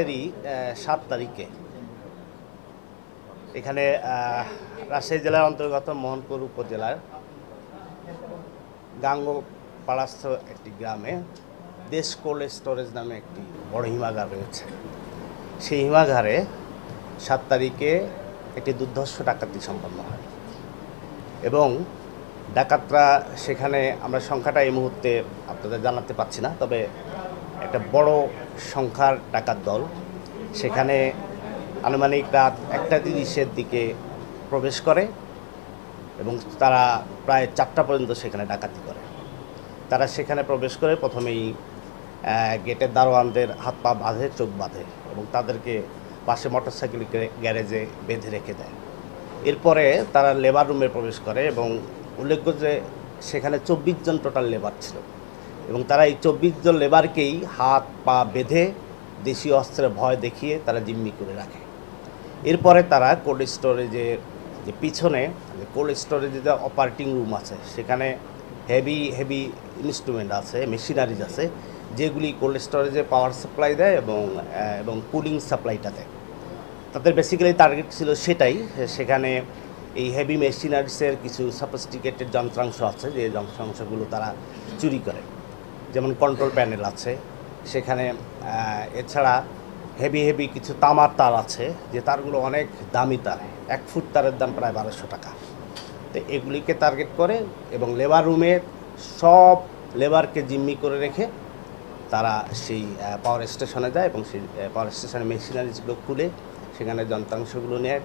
এরই ৭ তারিখে এখানে রাজশাহী জেলার অন্তর্গত মোহনপুর উপজেলার গাঙ্গপাড়াস্থ একটি গ্রামে দেশ কোল্ড স্টোরেজ নামে একটি বড় হিমাগার রয়েছে। সেই হিমাগারে ৭ তারিখে একটি দুর্ধর্ষ ডাকাতি সম্পন্ন হয় এবং ডাকাতরা সেখানে, আমরা সংখ্যাটা এই মুহূর্তে আপনাদের জানাতে পারছি না, তবে একটা বড় সংখ্যার ডাকাত দল সেখানে আনুমানিক রাত 1:30-এর দিকে প্রবেশ করে এবং তারা প্রায় 4টা পর্যন্ত সেখানে ডাকাতি করে। তারা সেখানে প্রবেশ করে প্রথমেই গেটের দারোয়ানদের হাত পা বাঁধে, চোখ বাঁধে এবং তাদেরকে পাশে মোটরসাইকেল গ্যারেজে বেঁধে রেখে দেয়। এরপরে তারা লেবার রুমে প্রবেশ করে এবং উল্লেখ্য যে সেখানে 24 জন টোটাল লেবার ছিল এবং তারা এই 24 জন লেবারকেই হাত পা বেঁধে দেশীয় অস্ত্রের ভয় দেখিয়ে তারা জিম্মি করে রাখে। এরপরে তারা কোল্ড স্টোরেজের যে পিছনে কোল্ড স্টোরেজে যে অপারেটিং রুম আছে, সেখানে হেভি ইনস্ট্রুমেন্ট আছে, মেশিনারিজ আছে, যেগুলি কোল্ড স্টোরেজে পাওয়ার সাপ্লাই দেয় এবং কুলিং সাপ্লাইটা দেয়। তাদের বেসিক্যালি টার্গেট ছিল সেটাই। সেখানে এই হেভি মেশিনারিজের কিছু সফিস্টিকেটেড যন্ত্রাংশ আছে, যে যন্ত্রাংশগুলো তারা চুরি করে, যেমন কন্ট্রোল প্যানেল আছে সেখানে। এছাড়া হেভি কিছু তামার তার আছে, যে তারগুলো অনেক দামি তার, 1 ফুট তারের দাম প্রায় 1200 টাকা। তো এগুলিকে টার্গেট করে এবং লেবার রুমে সব লেবারকে জিম্মি করে রেখে তারা সেই পাওয়ার স্টেশনে যায় এবং সেই পাওয়ার স্টেশনে মেশিনারিজগুলো খুলে সেখানে যন্ত্রাংশগুলো নেয়,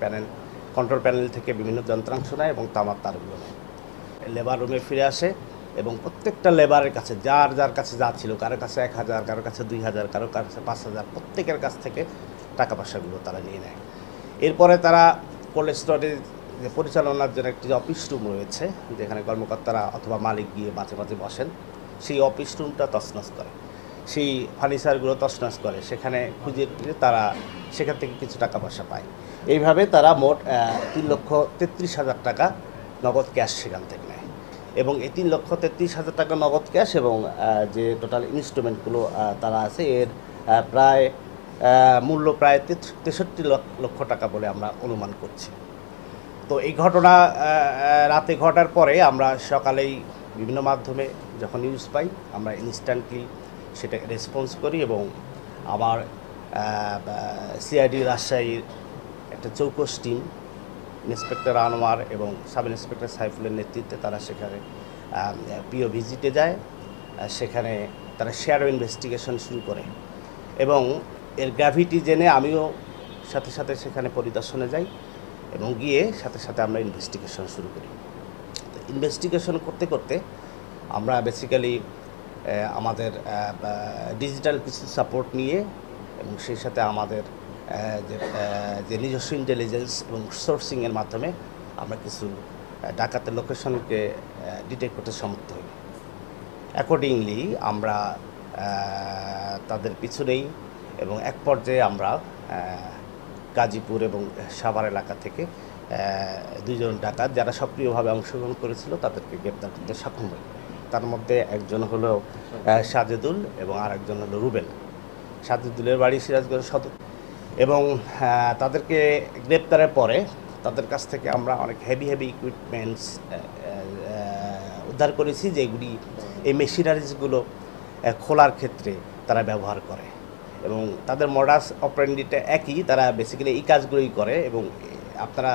কন্ট্রোল প্যানেল থেকে বিভিন্ন যন্ত্রাংশ নেয় এবং তামার তারগুলো নেয়। লেবার রুমে ফিরে আসে এবং প্রত্যেকটা লেবারের কাছে যার কাছে যা ছিল, কারোর কাছে 1000, কারোর কাছে 2000, কারোর কাছে 5000, প্রত্যেকের কাছ থেকে টাকা পয়সাগুলো তারা নিয়ে নেয়। এরপরে তারা কোল্ড স্টোরেজ পরিচালনার জন্য একটি অফিস রুম রয়েছে, যেখানে কর্মকর্তারা অথবা মালিক গিয়ে মাঝে মাঝে বসেন। সেই অফিস রুমটা তছনছ করে, সেই ফার্নিচারগুলো তছনছ করে, সেখানে খুঁজে তারা সেখান থেকে কিছু টাকা পয়সা পায়। এইভাবে তারা মোট 3,33,000 টাকা নগদ ক্যাশ সেখান থেকে নেয় এবং এই 3,33,000 টাকা নগদ ক্যাশ এবং যে টোটাল ইনস্ট্রুমেন্টগুলো তারা আছে, এর প্রায় মূল্য প্রায় 63 লক্ষ টাকা বলে আমরা অনুমান করছি। তো এই ঘটনা রাতে ঘটার পরে আমরা সকালেই বিভিন্ন মাধ্যমে যখন নিউজ পাই, আমরা ইনস্ট্যান্টলি সেটা রেসপন্স করি এবং আমার সিআইডি রাজশাহীর একটা চৌকস টিম, ইন্সপেক্টর আনোয়ার এবং সাব ইন্সপেক্টর সাইফুলের নেতৃত্বে তারা সেখানে পিও ভিজিটে যায়। সেখানে তারা শ্যাডো ইনভেস্টিগেশন শুরু করে এবং এর গ্র্যাভিটি জেনে আমিও সাথে সাথে সেখানে পরিদর্শনে যাই এবং গিয়ে সাথে সাথে আমরা ইনভেস্টিগেশন শুরু করি। ইনভেস্টিগেশন করতে করতে আমরা বেসিক্যালি আমাদের ডিজিটাল কিছু সাপোর্ট নিয়ে এবং সেই সাথে আমাদের যে নিজস্ব ইন্টেলিজেন্স এবং সোর্সিংয়ের মাধ্যমে আমরা কিছু ডাকাতের লোকেশনকে ডিটেক্ট করতে সমর্থ হই। অ্যাকর্ডিংলি আমরা তাদের পিছু নেই এবং এক পর্যায়ে আমরা গাজীপুর এবং সাভার এলাকা থেকে 2 জন ডাকাত যারা সক্রিয়ভাবে অংশগ্রহণ করেছিল তাদেরকে গ্রেপ্তার করতে সক্ষম হই। তার মধ্যে একজন হলো সাজেদুল এবং আরেকজন হলো রুবেল। সাজেদুলের বাড়ি সিরাজগঞ্জ সদর এবং তাদেরকে গ্রেপ্তারের পরে তাদের কাছ থেকে আমরা অনেক হেভি ইকুইপমেন্টস উদ্ধার করেছি, যেগুলি এই মেশিনারিজগুলো খোলার ক্ষেত্রে তারা ব্যবহার করে এবং তাদের মডাস অপারেন্ডিটা একই। তারা বেসিক্যালি এই কাজগুলোই করে এবং আপনারা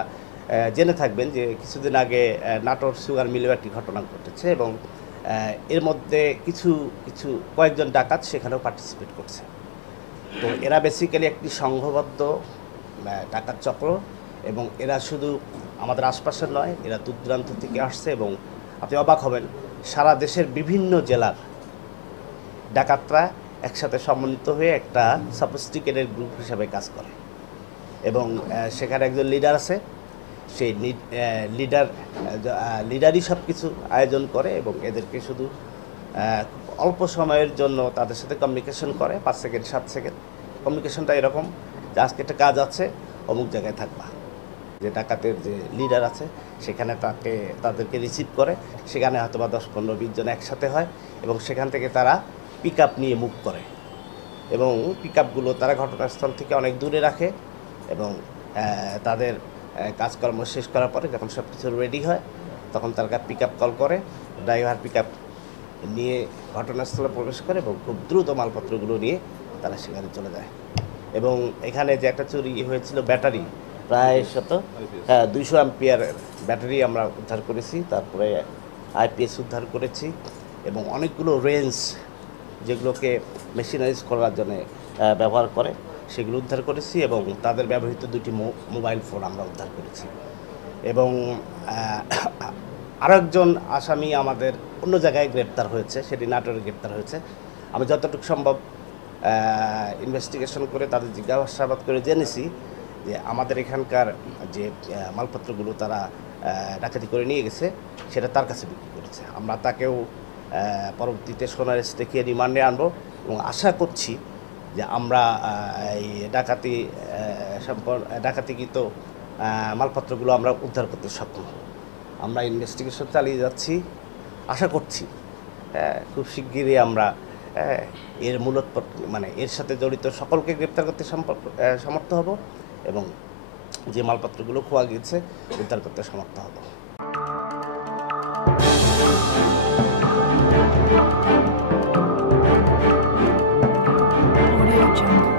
জেনে থাকবেন যে কিছুদিন আগে নাটোর সুগার মিলেও একটি ঘটনা ঘটেছে এবং এর মধ্যে কয়েকজন ডাকাত সেখানেও পার্টিসিপেট করছে। তো এরা বেসিক্যালি একটি সংঘবদ্ধ ডাকাত চক্র এবং এরা শুধু আমাদের আশপাশের নয়, এরা দূর দূরান্ত থেকে আসছে এবং আপনি অবাক হবেন, সারা দেশের বিভিন্ন জেলার ডাকাতরা একসাথে সমন্বিত হয়ে একটা সফিস্টিকেটেড গ্রুপ হিসাবে কাজ করে এবং সেখানে একজন লিডার আছে। সেই লিডারই সব কিছু আয়োজন করে এবং এদেরকে শুধু অল্প সময়ের জন্য তাদের সাথে কমিউনিকেশন করে, 5 সেকেন্ড 7 সেকেন্ড। কমিউনিকেশনটা এরকম যে আজকে একটা কাজ আছে, অমুক জায়গায় থাকবা। যে ডাকাতের যে লিডার আছে সেখানে তাদেরকে রিসিভ করে, সেখানে হয়তো বা 10, 15, 20 জন একসাথে হয় এবং সেখান থেকে তারা পিক আপ নিয়ে মুভ করে এবং পিকআপগুলো তারা ঘটনাস্থল থেকে অনেক দূরে রাখে এবং তাদের কাজকর্ম শেষ করার পরে যখন সব কিছু রেডি হয় তখন তারা পিকআপ কল করে, ড্রাইভার পিকআপ নিয়ে ঘটনাস্থলে প্রবেশ করে এবং খুব দ্রুত মালপত্রগুলো নিয়ে তারা সেখানে চলে যায়। এবং এখানে যে একটা চুরি হয়েছিল ব্যাটারি, প্রায় 200 অ্যাম্পিয়ার ব্যাটারি আমরা উদ্ধার করেছি, তারপরে আইপিএস উদ্ধার করেছি এবং অনেকগুলো রেঞ্জ যেগুলোকে মেশিনারাইজ করার জন্য ব্যবহার করে সেগুলো উদ্ধার করেছি এবং তাদের ব্যবহৃত 2টি মোবাইল ফোন আমরা উদ্ধার করেছি। এবং আরেকজন আসামি আমাদের অন্য জায়গায় গ্রেপ্তার হয়েছে, সেটি নাটোরে গ্রেপ্তার হয়েছে। আমি যতটুকু সম্ভব ইনভেস্টিগেশন করে তাদের জিজ্ঞাসাবাদ করে জেনেছি যে আমাদের এখানকার যে মালপত্রগুলো তারা ডাকাতি করে নিয়ে গেছে সেটা তার কাছে বিক্রি করেছে। আমরা তাকেও পরবর্তীতে সোনার দেখিয়ে রিমান্ডে আনবো এবং আশা করছি যে আমরা এই ডাকাতিকৃত মালপত্রগুলো আমরা উদ্ধার করতে সক্ষম হব। আমরা ইনভেস্টিগেশন চালিয়ে যাচ্ছি, আশা করছি খুব শিগগিরই আমরা এর এর সাথে জড়িত সকলকে গ্রেপ্তার করতে সমর্থ হব এবং যে মালপত্রগুলো খোয়া গিয়েছে উদ্ধার করতে সমর্থ হব। Audio Jungle.